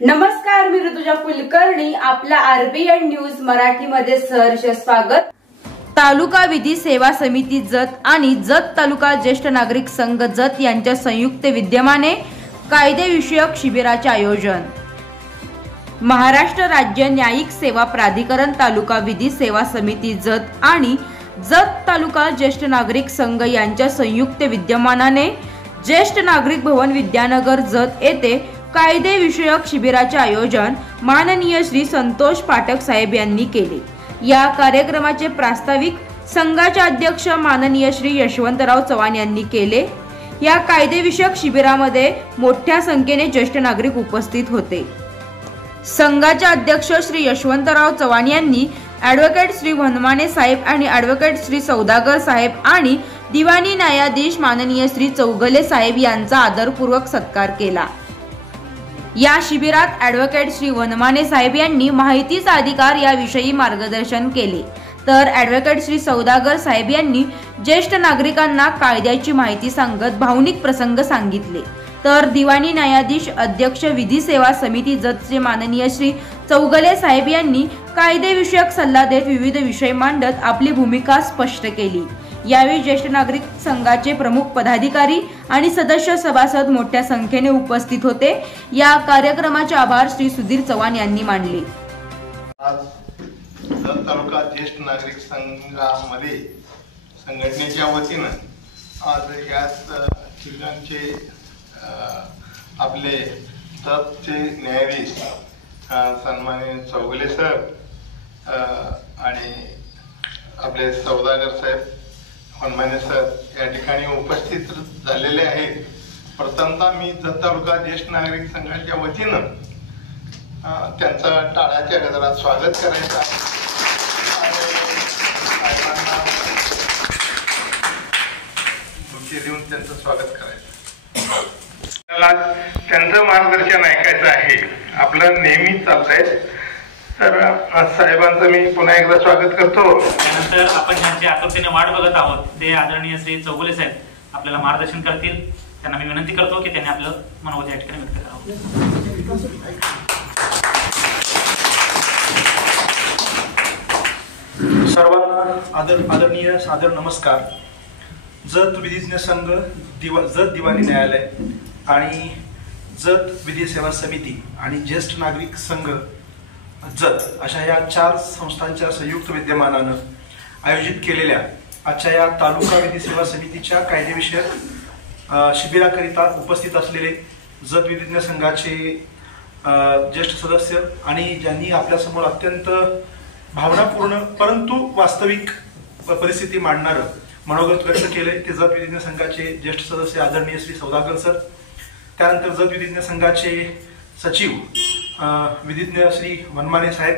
नमस्कार, मी ऋतुजा कुलकर्णी. आपला RBN news मराठीमध्ये सहर्ष स्वागत. तालुका विधी सेवा समिती जत आणि जत तालुका ज्येष्ठ नागरिक संघ जत यांच्या संयुक्त विद्यमाने कायदेविषयक शिबिराचे आयोजन. महाराष्ट्र राज्य न्यायिक सेवा प्राधिकरण तालुका विधी सेवा समिती जत आणि जत तालुका ज्येष्ठ नागरिक संघ यांच्या संयुक्त विद्यमानाने ज्येष्ठ नागरिक भवन विद्यानगर जत येथे कायदेविषयक शिबिराचे आयोजन माननीय श्री संतोष पाठक साहेब यांनी केले. या कार्यक्रमाचे प्रास्ताविक संघाचे अध्यक्ष माननीय श्री यशवंतराव चव्हाण यांनी केले. या कायदेविषयक शिबिरामध्ये मोठ्या संख्येने ज्येष्ठ नागरिक उपस्थित होते. संघाचे अध्यक्ष श्री यशवंतराव चव्हाण यांनी ॲडव्होकेट श्री वनमाने साहेब आणि ॲडव्होकेट श्री सौदागर साहेब आणि दिवाणी न्यायाधीश माननीय श्री चौगले साहेब यांचा आदरपूर्वक सत्कार केला. या शिबिरात ॲडव्होकेट श्री वनमाने साहेब यांनी माहितीचा अधिकार याविषयी मार्गदर्शन केले, तर ॲडव्होकेट श्री सौदागर साहेब यांनी ज्येष्ठ नागरिकांना कायद्याची माहिती सांगत भावनिक प्रसंग सांगितले, तर दिवाणी न्यायाधीश अध्यक्ष विधी सेवा समिती जतचे माननीय श्री चौगले साहेब यांनी कायदेविषयक सल्ला देत विविध विषय मांडत आपली भूमिका स्पष्ट केली. यावेळी ज्येष्ठ नागरिक संघाचे प्रमुख पदाधिकारी आणि सदस्य सभासद मोठ्या संख्येने उपस्थित होते. या कार्यक्रमाचे आभार श्री सुधीर चव्हाण यांनी मानले. आज जत तालुका ज्येष्ठ नागरिक संघामध्ये संघटनेच्या वतीनं आज याच ठिकाणचे आपले जतचे न्यायाधीश सन्माननीय चौगले सर आणि आपले सौदागर साहेब वनमाने सर या ठिकाणी उपस्थित झालेले आहेत. प्रथमतः मी जत तालुका ज्येष्ठ नागरिक संघाच्या वतीनं त्यांचं टाळ्याच्या गजरात स्वागत करायचं बुके देऊन त्यांचं स्वागत करायचं. आपल्याला त्यांचं मार्गदर्शन ऐकायचं आहे. आपलं नेहमीच चालतंय. तर साहेबांचं मी पुन्हा एकदा स्वागत करतो. त्यानंतर आपण ज्यांच्या आतुरतेने वाट बघत आहोत ते आदरणीय श्री चौगुले साहेब आपल्याला मार्गदर्शन करतील. त्यांना मी विनंती करतो की त्यांनी आपलं मनोगत या ठिकाणी व्यक्त करावं. सर्वांना आदरणीय सादर नमस्कार. जत विधिज्ञ संघ, जत दिवाणी न्यायालय आणि जत विधी सेवा समिती आणि ज्येष्ठ नागरिक संघ जत अशा या 4 संस्थांच्या संयुक्त विद्यमानानं आयोजित केलेल्या आजच्या या तालुका विधी सेवा समितीच्या कायदेविषयक शिबिराकरिता उपस्थित असलेले जत विधिज्ञ संघाचे ज्येष्ठ सदस्य आणि ज्यांनी आपल्यासमोर अत्यंत भावनापूर्ण परंतु वास्तविक परिस्थिती मांडणारं मनोगत व्यक्त केले ते जत विधिज्ञ संघाचे ज्येष्ठ सदस्य आदरणीय श्री सौदागर सर. त्यानंतर जत विधिज्ञ संघाचे सचिव विधिज्ञ श्री वनमाने साहेब,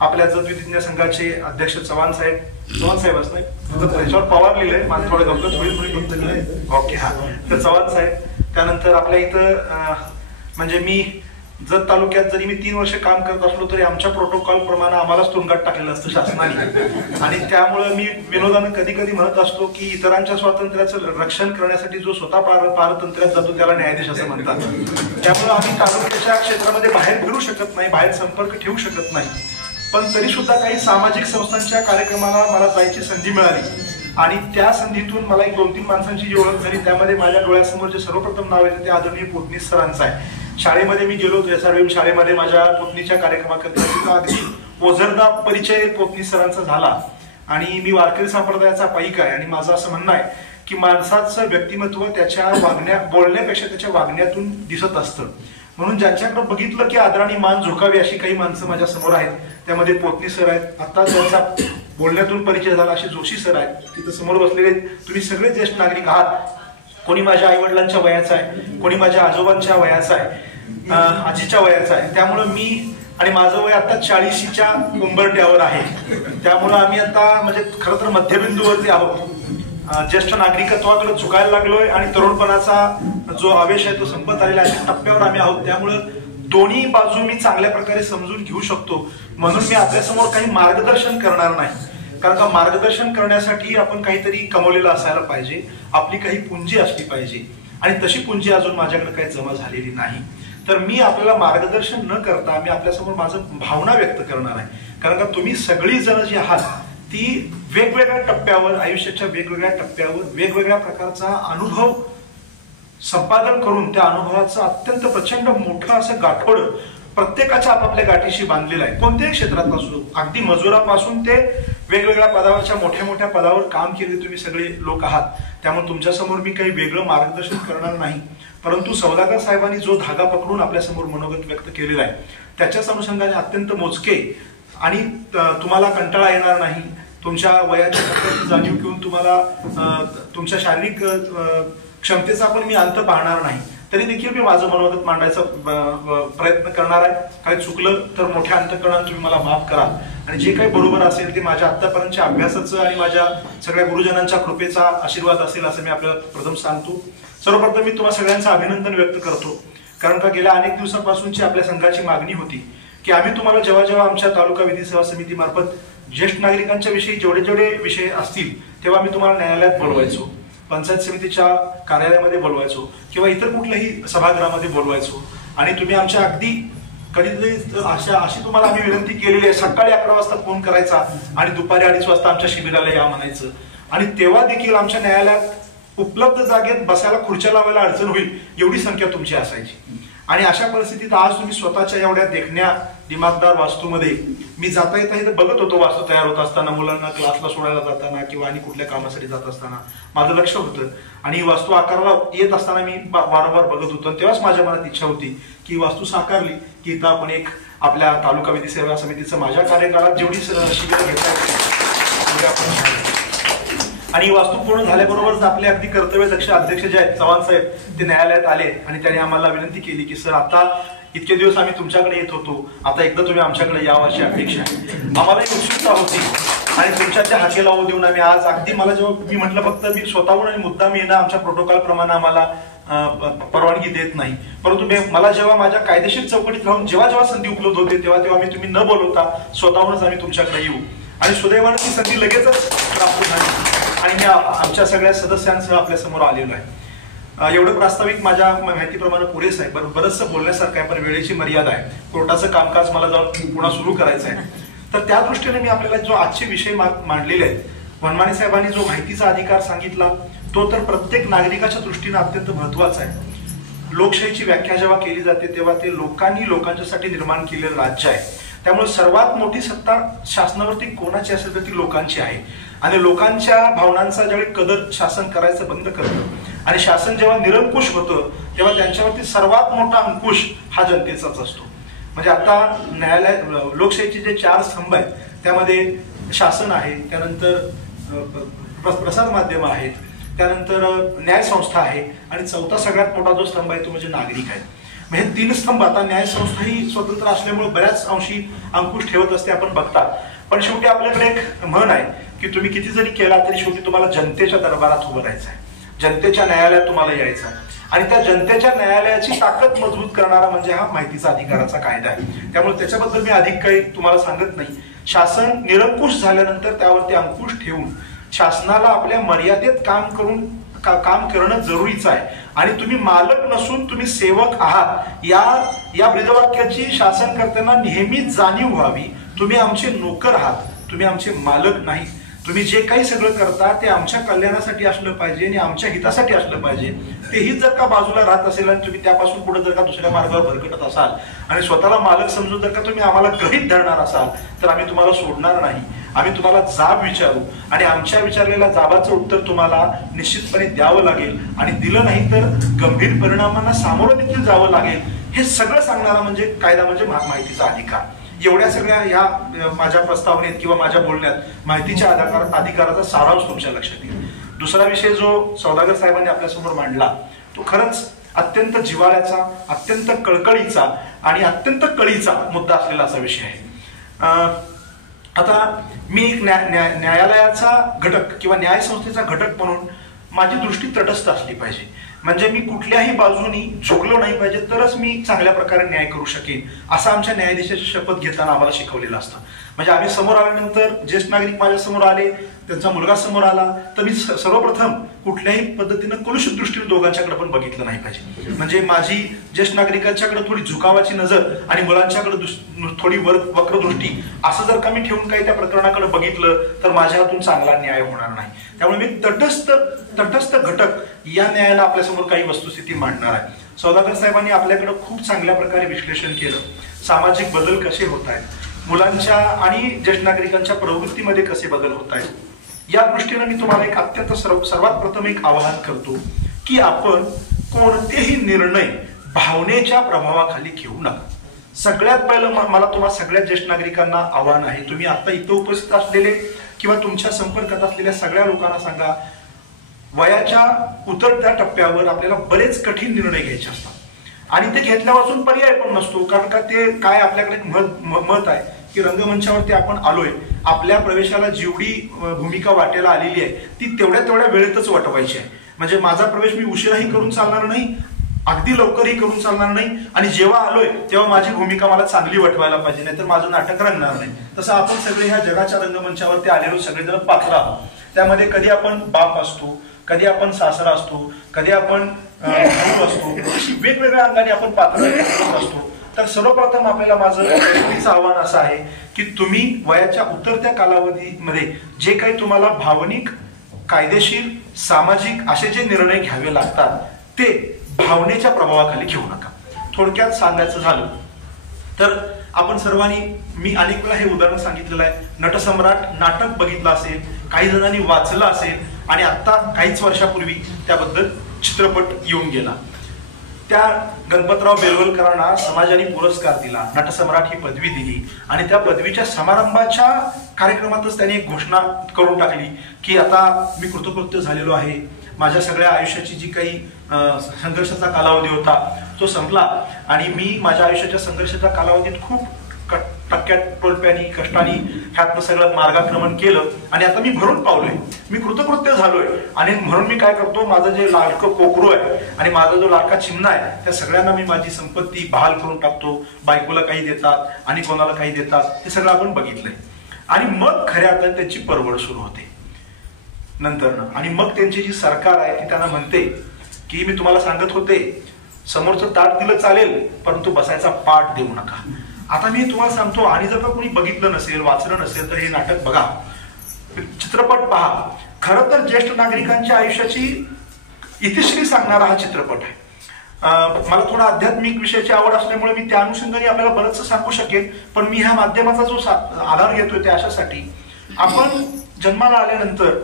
आपल्या जत विधिज्ञ संघाचे अध्यक्ष चव्हाण साहेब असं त्याच्यावर पवार लिहिलंय, मला थोडं गमत थोडी ओके हा तर चव्हाण साहेब. त्यानंतर आपल्या इथं म्हणजे मी जत तालुक्यात जरी मी 3 वर्ष काम करत असलो तरी आमच्या प्रोटोकॉल प्रमाणे आम्हालाच तुरुंगात टाकलेलं असतं शासनाने, आणि त्यामुळे मी विनोदानं कधी कधी म्हणत असतो की इतरांच्या स्वातंत्र्याचं रक्षण करण्यासाठी जो स्वतः पारतंत्र्यात जातो त्याला न्यायाधीश असं म्हणतात. त्यामुळे आम्ही तालुक्याच्या क्षेत्रामध्ये बाहेर फिरू शकत नाही, बाहेर संपर्क ठेवू शकत नाही, पण तरी सुद्धा काही सामाजिक संस्थांच्या कार्यक्रमाला मला जायची संधी मिळाली आणि त्या संधीतून मला एक 2-3 माणसांची जी ओळख झाली. त्यामध्ये माझ्या डोळ्यासमोर जे सर्वप्रथम नाव येतं ते आदरणीय पोतनीस सरांचं आहे. शाळेमध्ये मी गेलो होतो, SRVM शाळेमध्ये माझ्या पोतनीच्या कार्यक्रमाकरिता अगदी ओझरदा परिचय पोतनीस सरांचा झाला आणि मी वारकरी संप्रदायाचा पाईक आहे आणि माझं असं म्हणणं आहे की माणसाचं व्यक्तिमत्व त्याच्या बोलण्यापेक्षा त्याच्या वागण्यातून दिसत असतं. म्हणून ज्यांच्याकडे बघितलं की आदराने मान झुकावी अशी काही माणसं माझ्या समोर आहेत. त्यामध्ये पोतनीस सर आहेत, आता त्यांचा बोलण्यातून परिचय झाला असे जोशी सर आहेत, तिथं समोर बसलेले. तुम्ही सगळे ज्येष्ठ नागरिक आहात. कोणी माझ्या आई वडिलांच्या वयाचा आहे, कोणी माझ्या आजोबांच्या वयाचा आहे, आजीच्या वयाचा आहे. त्यामुळं मी आणि माझं वय आता 40च्या उंबरठ्यावर आहे. त्यामुळं आम्ही आता म्हणजे खरं तर मध्यबिंदूवरती आहोत. ज्येष्ठ नागरिकत्वाकडे झुकायला लागलोय आणि तरुणपणाचा जो आवेश आहे तो संपत आलेला आहे, त्या टप्प्यावर आम्ही आहोत. त्यामुळं दोन्ही बाजू मी चांगल्या प्रकारे समजून घेऊ शकतो. म्हणून मी आपल्यासमोर काही मार्गदर्शन करणार नाही, कारण का मार्गदर्शन करण्यासाठी आपण काहीतरी कमवलेलं असायला पाहिजे, आपली काही पुंजी असली पाहिजे आणि तशी पुंजी अजून माझ्याकडे काही जमा झालेली नाही. तर मी आपल्याला मार्गदर्शन न करता मी आपल्यासमोर माझं भावना व्यक्त करणार आहे. कारण का तुम्ही सगळी जण जी आहात ती वेगवेगळ्या टप्प्यावर, आयुष्याच्या वेगवेगळ्या टप्प्यावर वेगवेगळ्या प्रकारचा अनुभव संपादन करून त्या अनुभवाचं अत्यंत प्रचंड मोठं असं गाठोड प्रत्येकाच्या आपापल्या गाठीशी बांधलेलं आहे. कोणत्याही क्षेत्रात असो, अगदी मजुरापासून ते वेगवेगळ्या पदावरच्या मोठ्या मोठ्या पदावर काम केले तुम्ही सगळे लोक आहात. त्यामुळे तुमच्यासमोर मी काही वेगळं मार्गदर्शन करणार नाही, परंतु सौदागर साहेबांनी जो धागा पकडून आपल्यासमोर मनोगत व्यक्त केलेला आहे त्याच्याच अनुषंगाने अत्यंत मोजके आणि तुम्हाला कंटाळा येणार नाही, तुमच्या वयाच्या टप्प्याची जाणीव घेऊन तुम्हाला तुमच्या शारीरिक क्षमतेचा पण मी अंत पाहणार नाही, तरी देखील मी माझं मनोगत मांडायचा प्रयत्न करणार आहे. काही चुकलं तर मोठ्या अंतकरणाने तुम्ही मला माफ कराल आणि जे काही बरोबर असेल ते माझ्या आतापर्यंतच्या अभ्यासाचं आणि माझ्या सगळ्या गुरुजनांच्या कृपेचा आशीर्वाद असेल असं मी आपल्याला प्रथम सांगतो. सर्वप्रथम मी तुम्हाला सगळ्यांचं अभिनंदन व्यक्त करतो, कारण का गेल्या अनेक दिवसांपासूनची आपल्या संघाची मागणी होती की आम्ही तुम्हाला जेव्हा जेव्हा आमच्या तालुका विधी सेवा समिती मार्फत ज्येष्ठ नागरिकांच्या विषयी जेवढे जेवढे विषय असतील तेव्हा आम्ही तुम्हाला न्यायालयात बोलवायचो, पंचायत समितीच्या कार्यालयामध्ये बोलवायचो किंवा इतर कुठल्याही सभागृहामध्ये बोलवायचो आणि तुम्ही आमच्या अगदी कधीतरी अशी तुम्हाला आम्ही विनंती केलेली आहे, सकाळी 11 वाजता फोन करायचा आणि दुपारी 2:30 वाजता आमच्या शिबिराला या म्हणायचं आणि तेव्हा देखील आमच्या न्यायालयात उपलब्ध जागेत बसायला खुर्च्या लावायला अडचण होईल एवढी संख्या तुमची असायची. आणि अशा परिस्थितीत आज तुम्ही स्वतःच्या एवढ्या देखण्या दिमागदार वास्तूमध्ये मी जाता येता इथं बघत होतो, वास्तू तयार होत असताना, मुलांना क्लासला सोडायला जाताना किंवा आणि कुठल्या कामासाठी जात असताना माझं लक्ष होतं आणि वास्तू आकाराला येत असताना मी वारंवार बघत होतो. तेव्हाच माझ्या मनात इच्छा होती की वास्तू साकारली की इथं आपण एक आपल्या तालुका विधी सेवा समितीचं माझ्या कार्यकाळात जेवढी शिबिरं घेता येते आपण आणि वास्तू पूर्ण झाल्याबरोबरच आपले अगदी कर्तव्यदक्ष अध्यक्ष जे आहेत चव्हाण साहेब ते न्यायालयात आले आणि त्यांनी आम्हाला विनंती केली की सर आता इतके दिवस आम्ही तुमच्याकडे येत होतो, आता एकदा तुम्ही आमच्याकडे यावं अशी अपेक्षा आहे. आम्हाला एक उत्सुकता होती आणि तुमच्या त्या हाकेला लावून देऊन आम्ही आज अगदी मला जेव्हा मी म्हटलं फक्त मी स्वतःहून आणि मुद्दाम येणं आमच्या प्रोटोकॉल प्रमाणे आम्हाला परवानगी देत नाही, परंतु मला जेव्हा माझ्या कायदेशीर चौकटीत राहून जेव्हा जेव्हा संधी उपलब्ध होते तेव्हा मी तुम्ही न बोलवता स्वतःहूनच आम्ही तुमच्याकडे येऊ आणि सुदैवाने ती संधी लगेचच प्राप्त झाली आणि मी आमच्या सगळ्या सदस्यांसह आपल्या समोर आलेलो आहे. एवढं प्रास्ताविक माझ्या माहितीप्रमाणे पुरेसं आहे. बरंचसं बोलण्यासारखं आहे, पण वेळेची मर्यादा आहे. कोर्टाचं कामकाज मला जाऊन पुन्हा सुरू करायचं आहे. तर त्या दृष्टीने मी आपल्याला जो आजचे विषय मांडलेले आहेत, वनमाने साहेबांनी जो माहितीचा अधिकार सांगितला तो तर प्रत्येक नागरिकाच्या दृष्टीने अत्यंत महत्वाचा आहे. लोकशाहीची व्याख्या जेव्हा केली जाते तेव्हा ते लोकांनी लोकांच्यासाठी निर्माण केलेलं राज्य आहे. त्यामुळे सर्वात मोठी सत्ता शासनावरती कोणाची असेल तर ती लोकांची आहे आणि लोकांच्या भावनांचा ज्यावेळी कदर शासन करायचं बंद करतं आणि शासन जेव्हा निरंकुश होतं तेव्हा त्यांच्यावरती सर्वात मोठा अंकुश हा जनतेचाच असतो. म्हणजे आता न्यायालय लोकशाहीचे जे 4 स्तंभ आहेत त्यामध्ये शासन आहे, त्यानंतर प्रसार माध्यम आहेत, त्यानंतर न्यायसंस्था आहे आणि चौथा सगळ्यात मोठा जो स्तंभ आहे तो म्हणजे नागरिक आहे. म्हणजे 3 स्तंभ. आता न्यायसंस्था ही स्वतंत्र असल्यामुळे बऱ्याच अंशी अंकुश ठेवत असते आपण बघतात, पण शेवटी आपल्याकडे एक म्हण आहे की तुम्ही किती जरी केला तरी शेवटी तुम्हाला जनतेच्या दरबारात उभं राहायचं आहे, जनतेच्या न्यायालयात तुम्हाला यायचं आहे आणि त्या जनतेच्या न्यायालयाची ताकद मजबूत करणारा म्हणजे हा माहितीचा अधिकाराचा कायदा आहे. त्यामुळे त्याच्याबद्दल मी अधिक काही तुम्हाला सांगत नाही. शासन निरंकुश झाल्यानंतर त्यावरती अंकुश ठेवून शासनाला आपल्या मर्यादेत काम करणं जरुरीचं आहे आणि तुम्ही मालक नसून तुम्ही सेवक आहात या ब्रीदवाक्याची शासनकर्त्यांना नेहमीच जाणीव व्हावी. तुम्ही आमचे नोकर आहात, तुम्ही आमचे मालक नाही. तुम्ही जे काही सगळं करता ते आमच्या कल्याणासाठी असलं पाहिजे आणि आमच्या हितासाठी असलं पाहिजे. तेही जर का बाजूला राहत असेल आणि तुम्ही त्यापासून पुढे जर का दुसऱ्या मार्गावर भरकटत असाल आणि स्वतःला मालक समजून जर का तुम्ही आम्हाला गृहीत धरणार असाल तर आम्ही तुम्हाला सोडणार नाही. आम्ही तुम्हाला जाब विचारू आणि आमच्या विचारलेल्या जाबाचं उत्तर तुम्हाला निश्चितपणे द्यावं लागेल आणि दिलं नाही तर गंभीर परिणामांना सामोरं देखील जावं लागेल. हे सगळं सांगणारा म्हणजे कायदा म्हणजे माहितीचा अधिकार. एवढ्या सगळ्या या माझ्या प्रस्तावनेत किंवा माझ्या बोलण्यात माहितीच्या अधिकाराचा सारांश तुमच्या लक्षात येईल. दुसरा विषय जो सौदागर साहेबांनी आपल्यासमोर मांडला तो खरंच अत्यंत जिव्हाळ्याचा, अत्यंत कळकळीचा आणि अत्यंत कळीचा मुद्दा असलेला असा विषय आहे. आता मी एक न्यायालयाचा घटक किंवा न्यायसंस्थेचा घटक म्हणून माझी दृष्टी तटस्थ असली पाहिजे. म्हणजे मी कुठल्याही बाजूनी झुकलो नाही पाहिजे तरच मी चांगल्या प्रकारे न्याय करू शकेन असं आमच्या न्यायाधीशाची शपथ घेताना आम्हाला शिकवलेलं असतं. म्हणजे आम्ही समोर आल्यानंतर ज्येष्ठ नागरिक माझ्या समोर आले, त्यांचा मुलगा समोर आला तर मी सर्वप्रथम कुठल्याही पद्धतीनं कलुषित दृष्टीने दोघांच्याकडे पण बघितलं नाही पाहिजे. म्हणजे माझी ज्येष्ठ नागरिकांच्याकडे थोडी झुकावाची नजर आणि मुलांच्याकडे थोडी वक्र दृष्टी असं जर का मी ठेवून काही त्या प्रकरणाकडे बघितलं तर माझ्या हातून चांगला न्याय होणार नाही. त्यामुळे मी तटस्थ घटक या न्यायानं आपल्यासमोर काही वस्तुस्थिती मांडणार आहे. सौदागर साहेबांनी आपल्याकडे खूप चांगल्या प्रकारे विश्लेषण केलं. सामाजिक बदल कसे होत आहेत, मुलांच्या आणि ज्येष्ठ नागरिकांच्या प्रवृत्तीमध्ये कसे बदल होत आहेत, या दृष्टीने मी तुम्हाला एक अत्यंत सर्वात प्रथम एक आवाहन करतो की आपण कोणतेही निर्णय भावनेच्या प्रभावाखाली घेऊ नका. सगळ्यात पहिलं मला तुम्हाला सगळ्या ज्येष्ठ नागरिकांना आव्हान आहे, तुम्ही आता इथं उपस्थित असलेले किंवा तुमच्या संपर्कात असलेल्या सगळ्या लोकांना सांगा, वयाच्या उतरत्या टप्प्यावर आपल्याला बरेच कठीण निर्णय घ्यायचे असतात आणि ते घेतल्यापासून पर्याय पण नसतो. कारण का ते काय आपल्याकडे मत आहे की रंगमंचावरती आपण आलोय, आपल्या प्रवेशाला जेवढी भूमिका वाटायला आलेली आहे ती तेवढ्या वेळेतच वाटवायची आहे. म्हणजे माझा प्रवेश मी उशिराही करून चालणार नाही, अगदी लवकरही करून चालणार नाही, आणि जेव्हा आलोय तेव्हा माझी भूमिका मला चांगली वटवायला पाहिजे, नाहीतर माझं नाटक रंगणार नाही. तसं आपण सगळे ह्या जगाच्या रंगमंचावरती आलेलो सगळेजण पात्र आहोत. त्यामध्ये कधी आपण बाप असतो, कधी आपण सासरा असतो, कधी आपण भाऊ असतो, अशी वेगवेगळ्या अंगाने आपण पात्र असतो. तर सर्वप्रथम आपल्याला माझं आव्हान असं आहे की तुम्ही वयाच्या उतरत्या कालावधीमध्ये जे काही तुम्हाला भावनिक, कायदेशीर, सामाजिक असे जे निर्णय घ्यावे लागतात ते भावनेच्या प्रभावाखाली घेऊ नका. थोडक्यात सांगायचं झालं तर आपण सर्वांनी, मी अनेक वेळा हे उदाहरण सांगितलेलं आहे, नटसम्राट नाटक बघितलं असेल, काही जणांनी वाचलं असेल, आणि आता काहीच वर्षापूर्वी त्याबद्दल चित्रपट येऊन गेला. त्या गणपतराव बेलवलकरांना समाजाने पुरस्कार दिला, नटसम्राट ही पदवी दिली, आणि त्या पदवीच्या समारंभाच्या कार्यक्रमातच त्यांनी एक घोषणा करून टाकली की आता मी कृतकृत्य झालेलो आहे, माझ्या सगळ्या आयुष्याची जी काही संघर्षाचा कालावधी होता तो संपला, आणि मी माझ्या आयुष्याच्या संघर्षाच्या कालावधीत खूप टप्प्यानी कष्टाने ह्यातनं सगळं मार्गाक्रमण केलं, आणि आता मी भरून पावलोय, मी कृतकृत्य झालोय, आणि म्हणून मी काय करतो, माझं जे लाडकं कोकरू आहे आणि माझा जो लाडका चिमणा आहे त्या सगळ्यांना मी माझी संपत्ती बहाल करून टाकतो. बायकोला काही देतात आणि कोणाला काही देतात, हे सगळं आपण बघितलंय. आणि मग खऱ्या अर्थाने त्यांची परवड सुरू होते नंतर. आणि मग त्यांची जी सरकार आहे ती त्यांना म्हणते की मी तुम्हाला सांगत होते समोरचं ताट दिलं चालेल, परंतु बसायचा पाठ देऊ नका. आता मी तुम्हाला सांगतो, आणि जर का कोणी बघितलं नसेल, वाचलं नसेल तर हे नाटक बघा, चित्रपट पहा. खरं तर ज्येष्ठ नागरिकांच्या आयुष्याची इतिश्री सांगणारा हा चित्रपट आहे. मला थोडा आध्यात्मिक विषयाची आवड असल्यामुळे मी त्या अनुषंगाने आपल्याला बरंच सांगू शकेन, पण मी ह्या माध्यमाचा जो आधार घेतोय ते अशासाठी, आपण जन्माला आल्यानंतर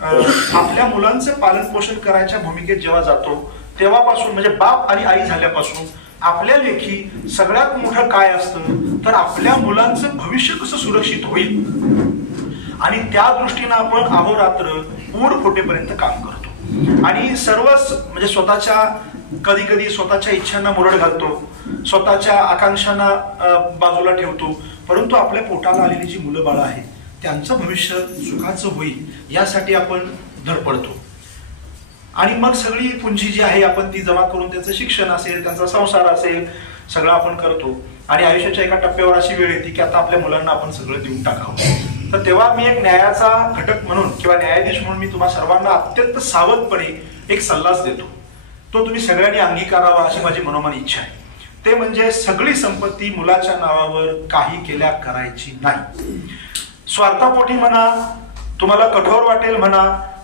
आपल्या मुलांचं पालन पोषण करायच्या भूमिकेत जेव्हा जातो तेव्हापासून, म्हणजे बाप आणि आई झाल्यापासून आपल्या लेखी सगळ्यात मोठं काय असतं तर आपल्या मुलांचं भविष्य कसं सुरक्षित होईल, आणि त्या दृष्टीनं आपण अहोरात्र ऊर फुटेपर्यंत काम करतो. आणि सर्वच म्हणजे कधी कधी स्वतःच्या इच्छांना मुरड घालतो, स्वतःच्या आकांक्षांना बाजूला ठेवतो, परंतु आपल्या पोटाला आलेली जी मुलं बाळं आहेत त्यांचं भविष्य सुखाचं होईल यासाठी आपण धडपडतो. आणि मग सगळी पुंजी जी आहे आपण ती जमा करून त्यांचं शिक्षण असेल, त्यांचा संसार असेल, सगळं आपण करतो. आणि आयुष्याच्या एका टप्प्यावर अशी वेळ येते की आता आपल्या मुलांना आपण सगळं देऊन टाकावं. तर तेव्हा मी एक न्यायाचा घटक म्हणून किंवा न्यायाधीश म्हणून मी तुम्हा सर्वांना अत्यंत सावधपणे एक सल्लाच देतो. तो तुम्ही सगळ्यांनी अंगीकारावा अशी माझी मनोमन इच्छा आहे. ते म्हणजे सगळी संपत्ती मुलाच्या नावावर काही केल्या करायची नाही. स्वार्थापोटी म्हणा, तुम्हाला कठोर वाटेल म्हणा,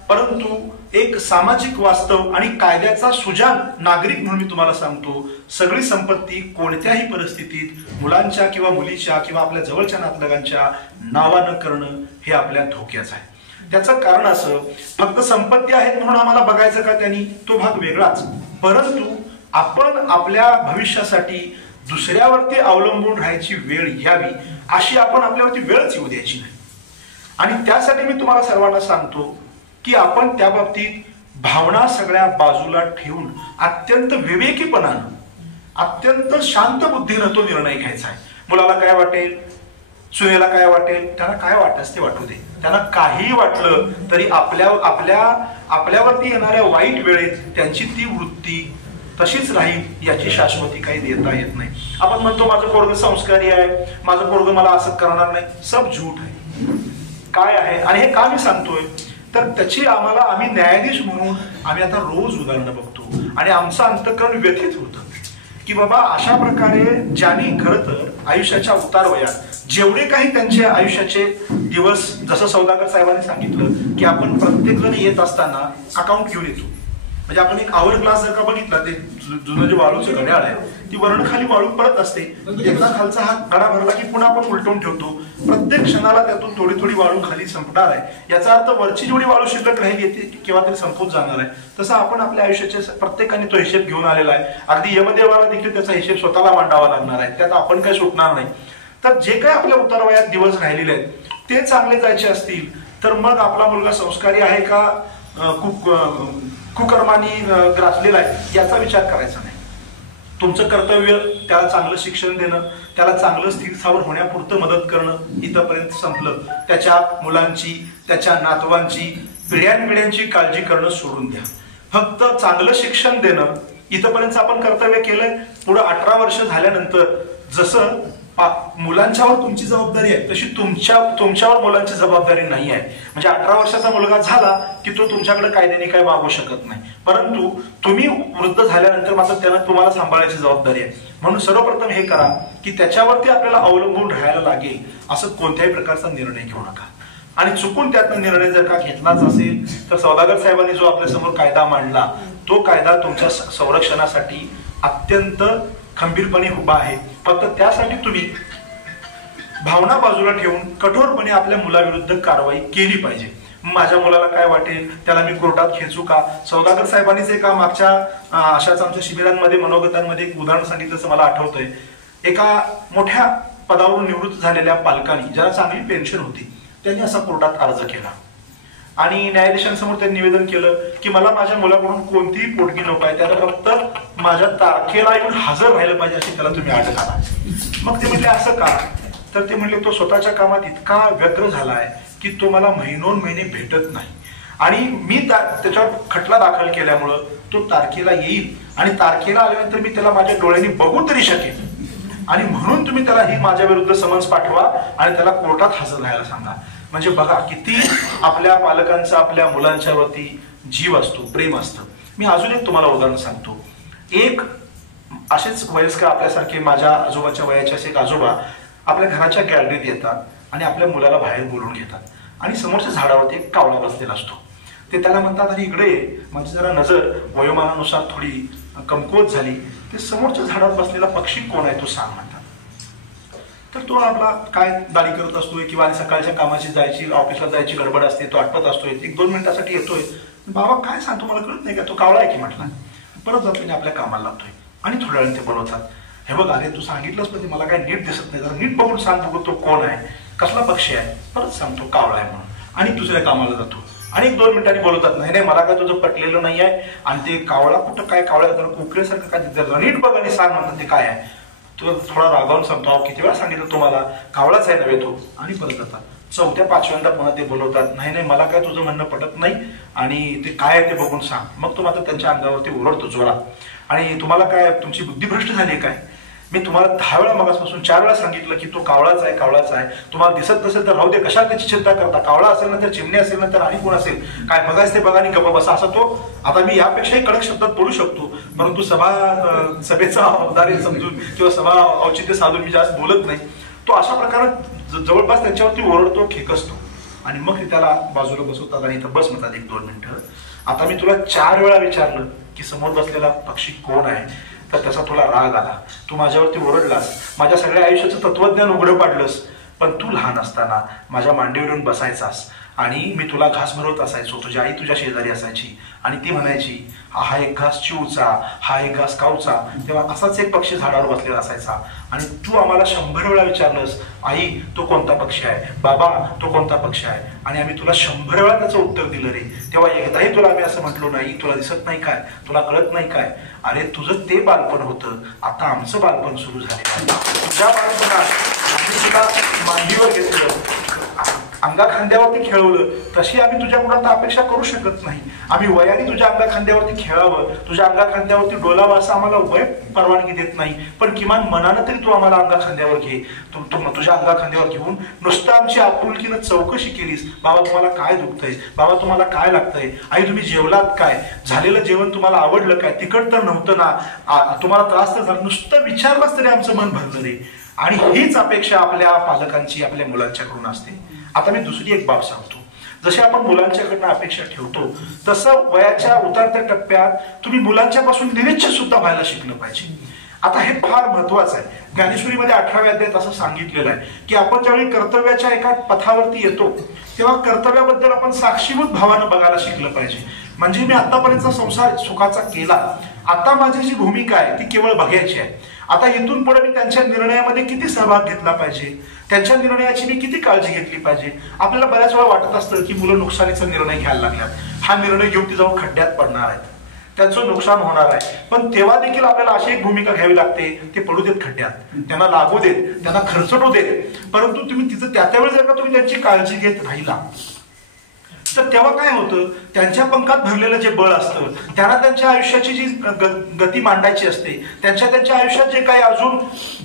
परंतु एक सामाजिक वास्तव आणि कायद्याचा सुजाण नागरिक म्हणून मी तुम्हाला सांगतो, सगळी संपत्ती कोणत्याही परिस्थितीत मुलांच्या किंवा मुलीच्या किंवा आपल्या जवळच्या नातलगांच्या नावानं करणं हे आपल्या धोक्याचं आहे. त्याचं कारण असं, फक्त संपत्ती आहेत म्हणून आम्हाला बघायचं का त्यांनी, तो भाग वेगळाच, परंतु आपण आपल्या भविष्यासाठी दुसऱ्यावरती अवलंबून राहायची वेळ यावी अशी आपण आपल्यावरती वेळच येऊ द्यायची नाही. आणि त्यासाठी मी तुम्हाला सर्वांना सांगतो की आपण त्या बाबतीत भावना सगळ्या बाजूला ठेवून अत्यंत विवेकीपणानं, अत्यंत शांत बुद्धीनं तो निर्णय घ्यायचा आहे. मुलाला काय वाटेल, सुनेला काय वाटेल, त्यांना काय वाटत ते वाटू दे. त्यांना काही वाटलं तरी आपल्यावरती येणाऱ्या वाईट वेळेत त्यांची ती वृत्ती तशीच राहील याची शाश्वती काही देता येत नाही. आपण म्हणतो माझं पोरग संस्कारी आहे, माझं पोरग मला असं करणार नाही, सब झूठ आहे. काय आहे, आणि हे का मी सांगतोय, तर त्याची आम्ही न्यायाधीश म्हणून आम्ही आता रोज उदाहरणं बघतो आणि आमचं अंतःकरण व्यथित होतं की बाबा अशा प्रकारे ज्यांनी खरं तर आयुष्याच्या उतार वयात जेवढे काही त्यांचे आयुष्याचे दिवस, जसं सौदागर साहेबांनी सांगितलं की आपण प्रत्येक जण येत असताना अकाउंट घेऊन येतो. म्हणजे आपण एक आवर ग्लास जर का बघितला, ते जुनं जे वाळूचं घड्याळ आहे, ती वरण खाली वाळू पडत असते. एकदा खालचा हात घडा भरला की पुन्हा आपण उलटून ठेवतो. प्रत्येक क्षणाला त्यातून थोडी थोडी वाळू खाली संपणार आहे. याचा अर्थ वरची जेवढी वाळू शिल्लक राहिली ती केव्हा तरी संपून जाणार आहे. तसं आपण आपल्या आयुष्याचे प्रत्येकाने तो हिशेब घेऊन आलेला आहे. अगदी यमदेवाला देखील त्याचा हिशेब स्वतःला मांडावा लागणार आहे. त्यात आपण काही सुटणार नाही. तर जे काही आपल्या उतारवयात दिवस राहिलेले आहेत ते चांगले जायचे असतील तर मग आपला मुलगा संस्कारी आहे का कुकर्मानी ग्रासलेला आहे याचा विचार करायचा नाही. तुमचं कर्तव्य त्याला चांगलं शिक्षण देणं, त्याला चांगलं स्थिर स्थावर होण्यापुरतं मदत करणं इथंपर्यंत संपलं. त्याच्या मुलांची, त्याच्या नातवांची, पिढ्यानपिढ्यांची काळजी करणं सोडून द्या. फक्त चांगलं शिक्षण देणं इथंपर्यंत आपण कर्तव्य केलंय. पुढे 18 वर्ष झाल्यानंतर जसं मुलांच्यावर तुमची जबाबदारी आहे तशी तुमच्यावर मुलांची जबाबदारी नाही आहे. म्हणजे 18 वर्षाचा मुलगा झाला की तो तुमच्याकडे कायद्याने काय मागू शकत नाही, परंतु तुम्ही वृद्ध झाल्यानंतर मात्र त्यानं तुम्हाला सांभाळायची जबाबदारी आहे. म्हणून सर्वप्रथम हे करा की त्याच्यावरती आपल्याला अवलंबून राहायला लागेल असं कोणत्याही प्रकारचा निर्णय घेऊ नका. आणि चुकून त्यातला निर्णय जर का घेतलाच असेल तर सौदागर साहेबांनी जो आपल्यासमोर कायदा मांडला तो कायदा तुमच्या संरक्षणासाठी अत्यंत खंबीरपणे उभा आहे. फक्त त्यासाठी तुम्ही भावना बाजूला ठेवून कठोरपणे आपल्या मुलाविरुद्ध कारवाई केली पाहिजे. माझ्या मुलाला काय वाटेल, त्याला मी कोर्टात खेचू का? सौदागर साहेबांनीच एका मागच्या अशाच आमच्या शिबिरांमध्ये, मनोगतांमध्ये एक उदाहरण सांगितलं असं मला आठवतंय. एका मोठ्या पदावरून निवृत्त झालेल्या पालकांनी, ज्याला चांगली पेन्शन होती, त्यांनी असा कोर्टात अर्ज केला आणि न्यायाधीशांसमोर त्यांनी निवेदन केलं की मला माझ्या मुलाकडून कोणतीही पोटगी नको आहे, त्याला फक्त माझ्या तारखेला येऊन हजर राहिलं पाहिजे अशी त्याला तुम्ही अट घाला. मग ते म्हणले असं का? तर ते म्हणले तो स्वतःच्या कामात इतका व्यग्र झाला आहे की तो मला महिने भेटत नाही आणि मी त्याच्यावर खटला दाखल केल्यामुळं तो तारखेला येईल आणि तारखेला आल्यानंतर मी त्याला माझ्या डोळ्यांनी बघू तरी शकेन आणि म्हणून तुम्ही त्याला ही माझ्या विरुद्ध समन्स पाठवा आणि त्याला कोर्टात हजर राहायला सांगा. म्हणजे बघा किती आपल्या पालकांचा आपल्या मुलांच्या वरती जीव असतो, प्रेम असतं. मी अजून एक तुम्हाला उदाहरण सांगतो. एक असेच वयस्कर आपल्यासारखे माझ्या आजोबाच्या वयाचे असे एक आजोबा आपल्या घराच्या गॅलरीत येतात आणि आपल्या मुलाला बाहेर बोलवून घेतात आणि समोरच्या झाडावरती एक कावळा बसलेला असतो. ते त्याला म्हणतात आणि इकडे माझी जरा नजर वयोमानानुसार थोडी कमकुवत झाली, ते समोरच्या झाडावर बसलेला पक्षी कोण आहे तो सांग म्हणतात. तर तो आपला काय दाढी करत असतोय किंवा सकाळच्या कामाची जायची, ऑफिसला जायची गडबड असते, तो आटपत असतोय, 1-2 मिनिटासाठी येतोय. बाबा काय सांगतो मला कळत नाही का, तो कावळा आहे की म्हटला. परत जातो आपल्या कामाला लागतोय आणि थोड्या वेळाने ते बोलवतात, हे बघ अरे तू सांगितलंच पण मला काय नीट दिसत नाही, जरा नीट बघून सांग बघू तो कोण आहे, कसला पक्षी आहे. परत सांगतो कावळा आहे म्हणून आणि दुसऱ्या कामाला जातो आणि 1-2 मिनिटांनी बोलवतात, नाही नाही मला काय तुझं पटलेलं नाही आहे आणि ते कावळा कुठं काय, कावळ्या कोकरेसारखं काय दिसतं, नीट बघ आणि सांग म्हणतात ते काय आहे. तो थोडा रागावून सांगतो, किती वेळा सांगितलं तुम्हाला, कावळाच आहे नव्हे तो, आणि परत जातात. 4थ्या-5व्यांदा पुन्हा ते बोलवतात, नाही नाही मला काय तुझं म्हणणं पटत नाही आणि ते काय आहे ते बघून सांग. मग तो मात्र त्यांच्या अंगावरती ओरडतो जोरात आणि तुम्हाला काय तुमची बुद्धिभ्रष्ट झाली काय, मी तुम्हाला 10 वेळा मगासपासून 4 वेळा सांगितलं की तो कावळाच आहे, कावळाच आहे, तुम्हाला दिसत नसेल तर राहू दे, कशा त्याची चिंता करता, कावळा असेल ना तर चिमणी असेल ना तर आणि कोण असेल, काय बघायचं ते बघा आणि गप्प बसा. असा तो, आता मी यापेक्षाही कडक शब्दात बोलू शकतो परंतु सभेचा औदार्य समजून किंवा सभा औचित्य साधून मी जास्त बोलत नाही. तो अशा प्रकारे जवळपास त्यांच्यावरती ओरडतो, खेकसतो आणि मग त्याला बाजूला बसवतात आणि इथं बस म्हणतात 1-2 मिनिटं. आता मी तुला 4 वेळा विचारलं की समोर बसलेला पक्षी कोण आहे, तर त्याचा तुला राग आला, तू माझ्यावरती ओरडलास, माझ्या सगळ्या आयुष्याचं तत्वज्ञान उघडं पाडलंस, पण तू लहान असताना माझ्या मांडीवरून बसायचास आणि मी तुला घास भरवत असायचो, तुझी आई तुझ्या शेजारी असायची आणि ती म्हणायची हा एक घास चिवचा, हा एक घास कावचा, तेव्हा असाच एक पक्षी झाडावर बसलेला असायचा आणि तू आम्हाला 100 वेळा विचारलंस, आई तो कोणता पक्षी आहे, बाबा तो कोणता पक्षी आहे, आणि आम्ही तुला 100 वेळा त्याचं उत्तर दिलं रे. तेव्हा एकदाही तुला आम्ही असं म्हटलो नाही, तुला दिसत नाही काय, तुला कळत नाही काय, अरे तुझं ते बालपण होतं, आता आमचं बालपण सुरू झालेलं आहे. तुझ्या बालपणात आम्ही तुला मांडीवर घेतलं, अंगा खांद्यावरती खेळवलं तशी आम्ही तुझ्याकडून आता अपेक्षा करू शकत नाही. आम्ही वयाने तुझ्या अंगा खांद्यावरती खेळावं, तुझ्या अंगा खांद्यावरती डोलावं असं आम्हाला वय परवानगी देत नाही. पण किमान मनानं तरी तू आम्हाला अंगा खांद्यावर घे. तुझ्या अंगा खांद्यावर घेऊन नुसतं आमची आपुलकीनं चौकशी केलीस, बाबा तुम्हाला काय दुखतंय, बाबा तुम्हाला काय लागतंय, आई तुम्ही जेवलात काय, झालेलं जेवण तुम्हाला आवडलं काय, तिखट तर नव्हतं ना, तुम्हाला त्रास तर झाला, नुसतं विचारलंच तरी आमचं मन भरलं रे. आणि हीच अपेक्षा आपल्या पालकांची आपल्या मुलांच्याकडून असते. आता मी दुसरी एक बाब सांगतो. जसे आपण मुलांच्याकडनं अपेक्षा ठेवतो तसं वयाच्या उतरत्या टप्प्यात तुम्ही मुलांच्यापासून निरीक्षण सुद्धा व्हायला शिकलं पाहिजे. आता हे फार महत्वाचं आहे. ज्ञानेश्वरीमध्ये 18व्या अध्यायात असं सांगितलेलं आहे की आपण ज्यावेळी कर्तव्याच्या एका पथावरती येतो तेव्हा कर्तव्याबद्दल आपण साक्षीभूत भावानं बघायला शिकलं पाहिजे. म्हणजे मी आतापर्यंतचा संसार सुखाचा केला, आता माझी जी भूमिका आहे ती केवळ बघायची आहे. आता इथून पुढे मी त्यांच्या निर्णयामध्ये किती सहभाग घेतला पाहिजे, त्यांच्या निर्णयाची मी किती काळजी घेतली पाहिजे. आपल्याला बऱ्याच वेळा वाटत असतं की मुलं नुकसानीचा निर्णय घ्यायला लागल्यात, हा निर्णय घेऊन ती जाऊन खड्ड्यात पडणार आहेत, त्यांचं नुकसान होणार आहे. पण तेव्हा देखील आपल्याला अशी एक भूमिका घ्यावी लागते, ते पडू देत खड्ड्यात, त्यांना लागू देत, त्यांना खर्चटू देत. परंतु तुम्ही तिथं त्यावेळेस जर का तुम्ही त्यांची काळजी घेत राहिला तर तेव्हा काय होतं, त्यांच्या पंखात भरलेलं जे बळ असतं, त्यांना त्यांच्या आयुष्याची जी गती मांडायची असते, त्यांच्या आयुष्यात जे काही अजून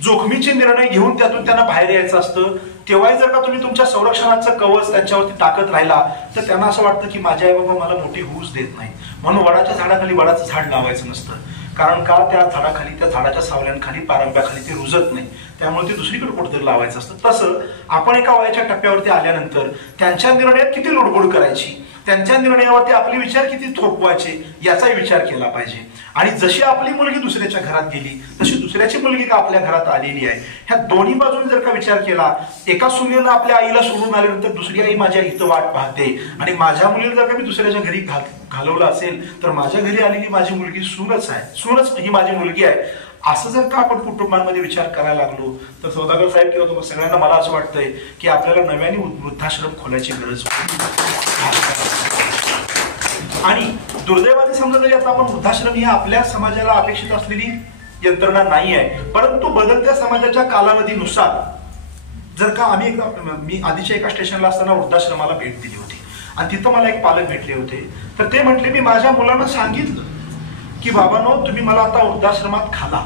जोखमीचे निर्णय घेऊन त्यातून त्यांना बाहेर यायचं असतं, तेव्हाही जर का तुम्ही तुमच्या संरक्षणाचं कवच त्यांच्यावरती टाकत राहिला तर त्यांना असं वाटतं की माझे आई बाबा मला मोठी होऊच देत नाही, म्हणून वडाच्या झाडाखाली वडाचं झाड लावायचं नसतं. कारण का त्या झाडाखाली, त्या झाडाच्या सावल्यांखाली, पारंब्याखाली ते रुजत नाही, त्यामुळे ते दुसरीकडे कुठेतरी लावायचं असतं. तसं आपण एका वयाच्या टप्प्यावरती आल्यानंतर त्यांच्या निर्णयात किती लुडबुड करायची, त्यांच्या निर्णयावरती आपले विचार किती थोपवायचे याचाही विचार केला पाहिजे. आणि जशी आपली मुलगी दुसऱ्याच्या घरात गेली तशी दुसऱ्याची मुलगी का आपल्या घरात आलेली आहे, ह्या दोन्ही बाजूने जर का विचार केला, एका सुनेनं आपल्या आईला सोडून आल्यानंतर दुसरी आई माझ्या इथं वाट पाहते आणि माझ्या मुलीला जर का मी दुसऱ्याच्या घरी घालवलं असेल तर माझ्या घरी आलेली माझी मुलगी सूनच आहे, सूनच ही माझी मुलगी आहे, असं जर का आपण कुटुंबांमध्ये विचार करायला लागलो तर सौदागर साहेब किंवा सगळ्यांना मला असं वाटतंय की आपल्याला नव्याने वृद्धाश्रम खोलायची गरज आणि दुर्दैवाने समजा जरी आता आपण वृद्धाश्रम ही आपल्या समाजाला अपेक्षित असलेली यंत्रणा नाही आहे, परंतु बदलत्या समाजाच्या कालावधीनुसार जर का मी आधीच्या एका स्टेशनला असताना वृद्धाश्रमाला भेट दिली होती आणि तिथं मला एक पालक भेटले होते. तर ते म्हटले मी माझ्या मुलांना सांगितलं की बाबांनो तुम्ही मला आता वृद्धाश्रमात घाला.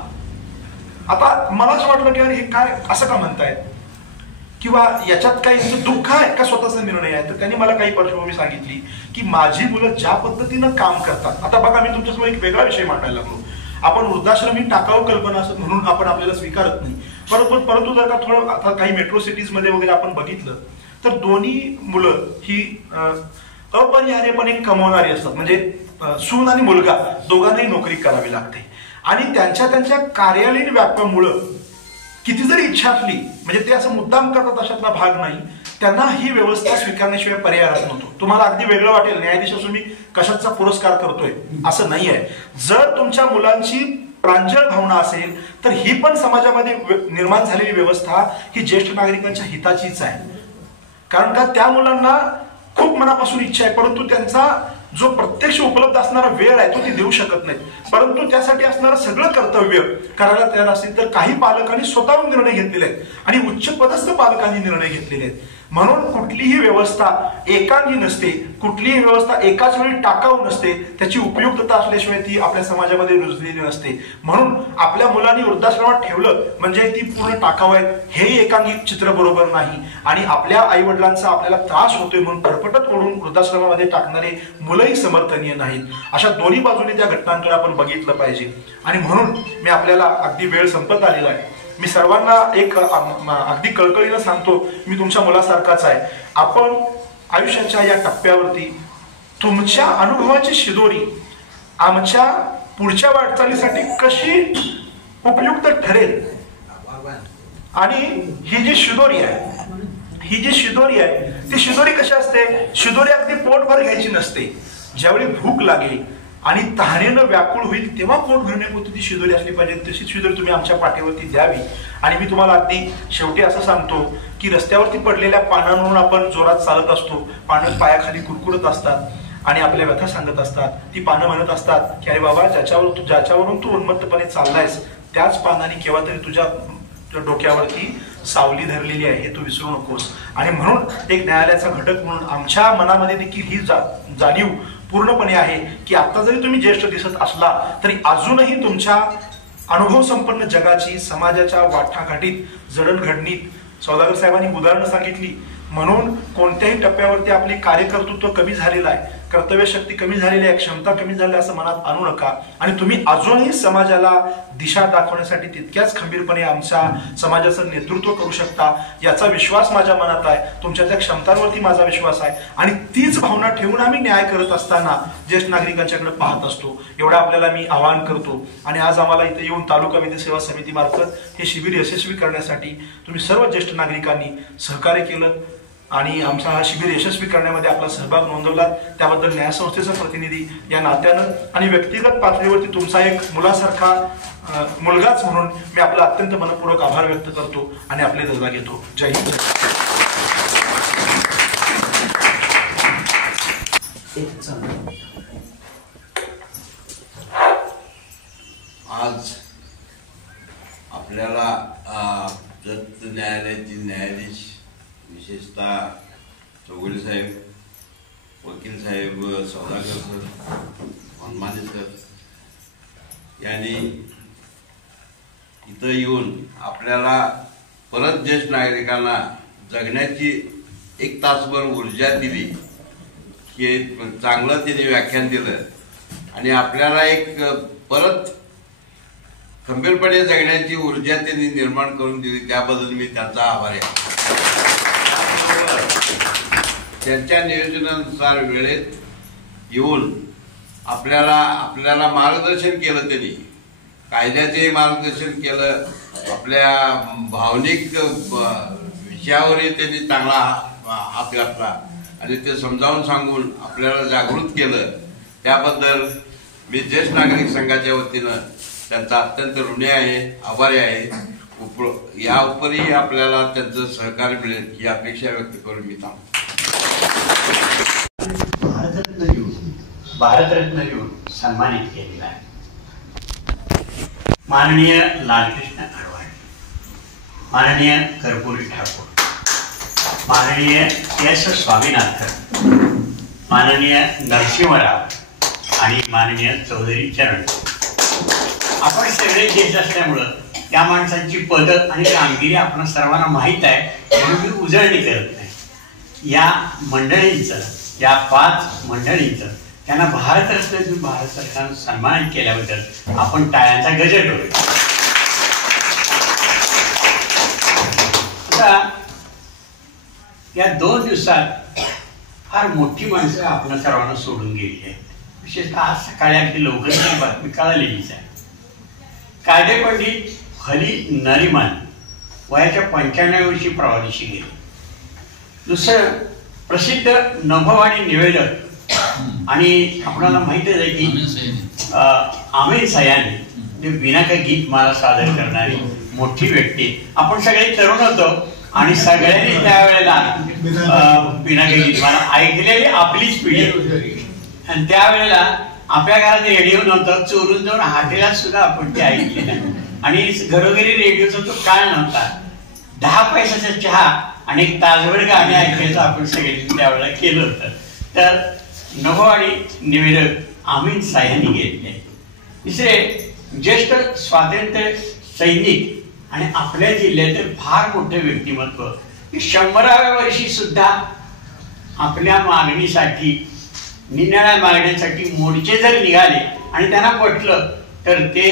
आता मला असं वाटलं की अरे हे काय असं का म्हणतायत किंवा याच्यात काही दुःख आहे का स्वतःचा निर्णय आहे. तर त्यांनी मला काही पार्श्वभूमी सांगितली की माझी मुलं ज्या पद्धतीनं काम करतात. आता बघा मी तुमच्यासमोर एक वेगळा विषय मांडायला लागलो. आपण वृद्धाश्रम ही टाकाऊ कल्पना असत म्हणून आपण आपल्याला स्वीकारत नाही, परंतु जर का थोडं आता काही मेट्रो सिटीज मध्ये वगैरे आपण बघितलं तर दोन्ही मुलं ही अपरिहार्यपणे कमवणारी असतात. म्हणजे सून आणि मुलगा दोघांनाही नोकरी करावी लागते आणि त्यांच्या कार्यालयीन व्यापामुळं किती जरी इच्छा असली म्हणजे ते असं मुद्दाम करतात अशातला भाग नाही, त्यांना ही व्यवस्था स्वीकारण्याशिवाय पर्याय राहत नव्हतो. तुम्हाला अगदी वेगळं वाटेल न्यायाधीश असून मी कशाचा पुरस्कार करतोय असं नाही आहे. जर तुमच्या मुलांची प्रांजळ भावना असेल तर ही पण समाजामध्ये निर्माण झालेली व्यवस्था ही ज्येष्ठ नागरिकांच्या हिताचीच आहे. कारण का त्या मुलांना खूप मनापासून इच्छा आहे, परंतु त्यांचा जो प्रत्यक्ष उपलब्ध असणारा वेळ आहे तो ते देऊ शकत नाहीत, परंतु त्यासाठी असणारं सगळं कर्तव्य करायला तयार असतील. तर काही पालकांनी स्वतःहून निर्णय घेतलेले आहेत आणि उच्च पदस्थ पालकांनी निर्णय घेतलेले आहेत. म्हणून कुठलीही व्यवस्था एकांगी नसते, कुठलीही व्यवस्था एकाच वेळी टाकाऊ नसते, त्याची उपयुक्तता असल्याशिवाय ती आपल्या समाजामध्ये रुजलेली नसते. म्हणून आपल्या मुलांनी वृद्धाश्रमात ठेवलं म्हणजे ती पूर्ण टाकाऊ आहे हेही एकांगी चित्र बरोबर नाही. आणि आपल्या आई वडिलांचा आपल्याला त्रास होतोय म्हणून परपटत ओढून वृद्धाश्रमामध्ये टाकणारे मुलंही समर्थनीय नाहीत. अशा दोन्ही बाजूने त्या घटनांकडे आपण बघितलं पाहिजे. आणि म्हणून मी आपल्याला अगदी वेळ संपत आलेला आहे, मी सर्वांना एक अगदी कळकळीनं सांगतो, मी तुमच्या मुलासारखाच आहे. आपण आयुष्याच्या या टप्प्यावरती तुमच्या अनुभवाची शिदोरी आमच्या पुढच्या वाटचालीसाठी कशी उपयुक्त ठरेल आणि ही जी शिदोरी आहे ती शिदोरी कशी असते. शिदोरी अगदी पोटभर घ्यायची नसते. ज्यावेळी भूक लागेल आणि तहानेनं व्याकुळ होईल तेव्हा पोट भरण्यापुरती ती शिदोरी असली पाहिजे. तशी शिदोरी तुम्ही आमच्या पाठीवरती द्यावी. आणि मी तुम्हाला अगदी शेवटी असं सांगतो की रस्त्यावरती पडलेल्या पानांवरून आपण जोरात चालत असतो, पानं पायाखाली कुरकुरत असतात आणि आपल्या व्यथा सांगत असतात. ती पानं म्हणत असतात की अरे बाबा ज्याच्यावरून तू उन्मत्तपणे चाललायस त्याच पानाने केव्हा तरी तुझ्या डोक्यावरती सावली धरलेली आहे हे तू विसरू नकोस. आणि म्हणून एक न्यायालयाचा घटक म्हणून आमच्या मनामध्ये देखील ही जाणीव पूर्णपणे आहे की आता जरी तुम्ही ज्येष्ठ दिसत असला तरी अजूनही तुमच्या अनुभव संपन्न जगाची समाजाच्या वाटाघाटीत जडणघडणीत सौदागर साहेबांनी उदाहरणं सांगितली. म्हणून कोणत्याही टप्प्यावरती आपली कार्यकर्तृत्व कमी झालेलं आहे, कर्तव्यशक्ती कमी झालेली आहे, क्षमता कमी झाली असं मनात आणू नका. आणि तुम्ही अजूनही समाजाला दिशा दाखवण्यासाठी तितक्याच खंबीरपणे आमच्या समाजाचं नेतृत्व करू शकता याचा विश्वास माझ्या मनात आहे. तुमच्या त्या क्षमतांवरती माझा विश्वास आहे. आणि तीच भावना ठेवून आम्ही न्याय करत असताना ज्येष्ठ नागरिकांच्याकडे पाहत असतो एवढं आपल्याला मी आवाहन करतो. आणि आज आम्हाला इथे येऊन तालुका विधी सेवा समितीमार्फत हे शिबिर यशस्वी करण्यासाठी तुम्ही सर्व ज्येष्ठ नागरिकांनी सहकार्य केलं आणि आमचा हा शिबिर यशस्वी करण्यामध्ये आपला सहभाग नोंदवला त्याबद्दल न्यायसंस्थेचा प्रतिनिधी या नात्यानं आणि व्यक्तिगत पातळीवरती तुमचा एक मुलासारखा मुलगाच म्हणून मी आपला अत्यंत मनपूर्वक आभार व्यक्त करतो आणि आपले रजा घेतो. जय हिंद. आज आपल्याला जत न्यायालयातील न्यायाधीश विशेषतः चौगुले साहेब, वकील साहेब, सौदागर सर, हनुमाने सर यांनी इथं येऊन आपल्याला परत ज्येष्ठ नागरिकांना जगण्याची एक तासभर ऊर्जा दिली की चांगलं त्यांनी व्याख्यान दिलं आणि आपल्याला एक परत खंबीरपणे जगण्याची ऊर्जा त्यांनी निर्माण करून दिली. त्याबद्दल मी त्यांचा आभारी आहे. त्यांच्या नियोजनानुसार वेळेत येऊन आपल्याला मार्गदर्शन केलं. त्यांनी कायद्याचे मार्गदर्शन केलं. आपल्या भावनिक विषयावरही त्यांनी चांगला हात घातला आणि ते समजावून सांगून आपल्याला जागृत केलं. त्याबद्दल मी ज्येष्ठ नागरिक संघाच्या वतीनं त्यांचा अत्यंत ऋणी आहे, आभारी आहे. या उपरही आपल्याला त्यांचं सहकार्य मिळेल ही अपेक्षा व्यक्त करून मी थांबतो. भारतरत्न देऊन सन्मानित केलेला आहे. माननीय लालकृष्ण अडवाणी, माननीय कर्पूरी ठाकूर, माननीय एस स्वामीनाथन, माननीय नरसिंहराव आणि माननीय चौधरी चरण. आपण सगळे ज्येष्ठ असल्यामुळं त्या माणसांची पदक आणि कामगिरी आपण सर्वांना माहीत आहे म्हणून मी उजळणी करत नाही. या मंडळींचं, या 5 मंडळींचं त्यांना भारतरत्न भारत सरकारनं सन्मानित केल्याबद्दल आपण टाळ्यांचा गजर करू. या 2 दिवसात फार मोठी माणसं आपण सर्वांना सोडून गेली आहेत. विशेषतः आज सकाळी अगदी लवकर बातमी कळालेलीच आहे. कायदे पंडित हली नरिमन वयाच्या 95व्या वर्षी प्रवादिशी गेले. दुसरं प्रसिद्ध नभोवाणी निवेदक आणि आपल्याला माहितच आहे की आमीर सयानी जे बिनाका गीत मला सादर करणारी मोठी व्यक्ती. आपण सगळे तरुण होतो आणि सगळ्यांनी त्यावेळेला बिनाका गीत मला ऐकलेली आपलीच पिढी. आणि त्यावेळेला आपल्या घरात रेडिओ नव्हता, चोरून जाऊन हॉटेलात सुद्धा आपण ते ऐकले आणि घरोघरी रेडिओचा तो काळ नव्हता. 10 पैशाचा चहा आणि 1 तासभर गाणे ऐकायचं आपण सगळ्यांनी त्यावेळेला केलं होतं. तर नभोवाणी निवेदक आमीर सयानी घेतले. तिसरे ज्येष्ठ स्वातंत्र्य सैनिक आणि आपल्या जिल्ह्यातील फार मोठे व्यक्तिमत्व 100व्या वर्षी सुद्धा आपल्या मागणीसाठी, निनाळ्या मागण्यांसाठी मोर्चे जर निघाले आणि त्यांना पटलं तर ते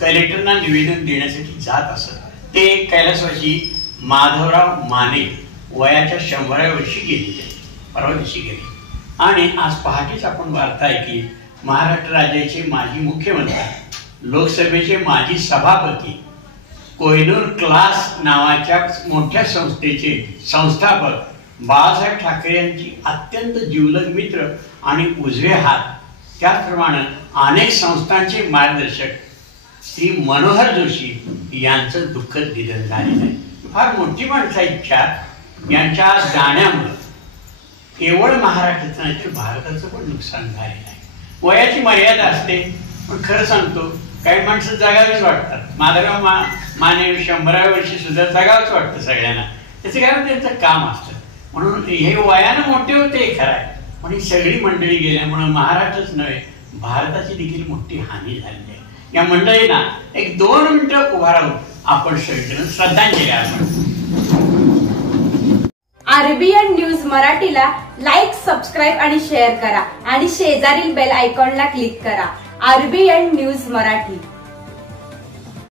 कलेक्टरना निवेदन देण्यासाठी जात असत. ते कैलासवासी माधवराव माने वयाच्या 100व्या वर्षी गेले, परवा दिवशी गेले. आणि आज पहाटेच आपण वार्ता ऐकली, महाराष्ट्र राज्याचे माजी मुख्यमंत्री, लोकसभेचे माजी सभापती, कोहिनूर क्लास नावाच्या मोठ्या संस्थेचे संस्थापक बाळासाहेब ठाकरे यांची अत्यंत जिवलग मित्र आणि उजवे हात, त्याचप्रमाणे अनेक संस्थांचे मार्गदर्शक श्री मनोहर जोशी यांचं दुःखद निधन झालेलं आहे. फार मोठी माणसं आहेत. यांच्या जाण्यामुळे केवळ महाराष्ट्राचं नाही तर भारताचं पण नुकसान झालेलं आहे. वयाची मर्यादा असते, पण खरं सांगतो काही माणसं जगावीच वाटतात. माधवराव माने 100व्या वर्षी सुद्धा जगावंच वाटतं सगळ्यांना. त्याचं कारण त्यांचं काम असतं. म्हणून हे वयानं मोठे होते हे खरं आहे, पण ही सगळी मंडळी गेल्यामुळे महाराष्ट्रच नव्हे भारताची देखील मोठी हानी झाली आहे. या मंडळींना एक 2 मिनिटं उभा राहून आपण सगळीकडे श्रद्धांजली अर्पण. आरबीएन न्यूज मराठीला लाईक, सबस्क्राईब आणि शेअर करा आणि शेजारील बेल आयकॉनला क्लिक करा. RBN news Marathi.